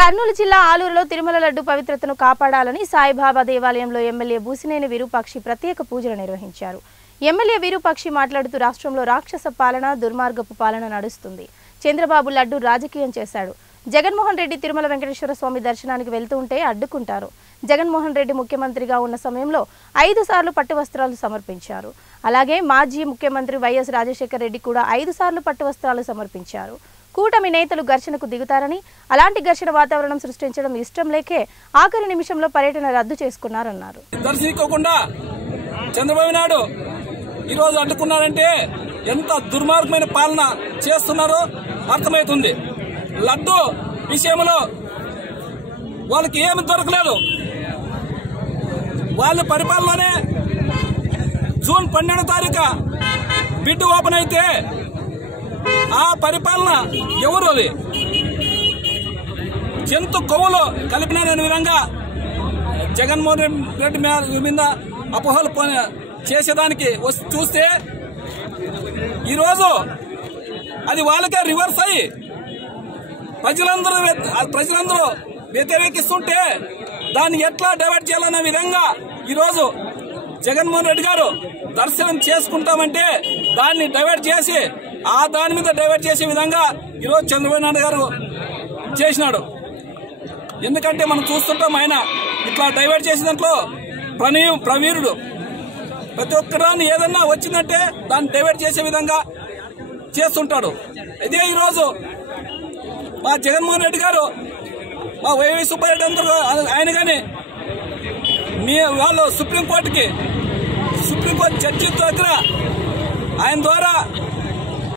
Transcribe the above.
కర్నూలు జిల్లా ఆలూరులో తిరుమల లడ్డు పవిత్రతను కాపాడాలని సాయిబాబా దేవాలయంలో ఎమ్మెల్యే బూసినేని విరూపాక్షి ప్రత్యేక పూజలు నిర్వహించారు. ఎమ్మెల్యే విరూపాక్షి మాట్లాడుతూ రాష్ట్రంలో రాక్షస పాలన, దుర్మార్గపు పాలన నడుస్తుంది. చంద్రబాబు లడ్డు రాజకీయం చేశాడు. జగన్మోహన్ రెడ్డి తిరుమల వెంకటేశ్వర స్వామి దర్శనానికి వెళ్తూ ఉంటే అడ్డుకుంటారు. జగన్మోహన్ రెడ్డి ముఖ్యమంత్రిగా ఉన్న సమయంలో 5 సార్లు పట్టు వస్త్రాలు సమర్పించారు. అలాగే మాజీ ముఖ్యమంత్రి వైఎస్ రాజశేఖర్ రెడ్డి కూడా 5 సార్లు పట్టు వస్త్రాలు సమర్పించారు. కూటమి నేతలు ఘర్షణకు దిగుతారని, అలాంటి ఘర్షణ వాతావరణం సృష్టించడం ఇష్టం లేకే ఆఖరి నిమిషంలో పర్యటన రద్దు చేసుకున్నారన్నారు. దర్శించకుండా చంద్రబాబు నాయుడు ఈరోజు అడ్డుకున్నారంటే ఎంత దుర్మార్గమైన పాలన చేస్తున్నారో అర్థమవుతుంది. లడ్డు విషయంలో వాళ్ళకి ఏమి దొరకలేదు. వాళ్ళ పరిపాలనలోనే జూన్ 12వ తారీఖు బిడ్ ఓపెన్ అయితే ఆ పరిపాలన ఎవరు అది జంతు కొవ్వులు కలిపిన విధంగా జగన్మోహన్ రెడ్డి మీద అపోహలు చేసేదానికి చూస్తే ఈరోజు అది వాళ్ళకే రివర్స్ అయ్యి ప్రజలందరూ వ్యతిరేకిస్తుంటే దాన్ని ఎట్లా డైవర్ట్ చేయాలనే విధంగా ఈరోజు జగన్మోహన్ రెడ్డి గారు దర్శనం చేసుకుంటామంటే దాన్ని డైవర్ట్ చేసి దాని మీద డైవర్ట్ చేసే విధంగా ఈరోజు చంద్రబాబు నాయుడు గారు చేసినాడు. ఎందుకంటే మనం చూస్తుంటాం ఆయన ఇట్లా డైవర్ట్ చేసే దాంట్లో ప్రవీరుడు. ప్రతి ఒక్కరాన్ని ఏదన్నా వచ్చిందంటే దాన్ని డైవర్ట్ చేసే విధంగా చేస్తుంటాడు. ఇదే ఈరోజు మా జగన్మోహన్ రెడ్డి గారు, మా వైవి సుబ్బారెడ్డి అందరూ ఆయన కానీ వాళ్ళు సుప్రీంకోర్టు జడ్జి దగ్గర ఆయన ద్వారా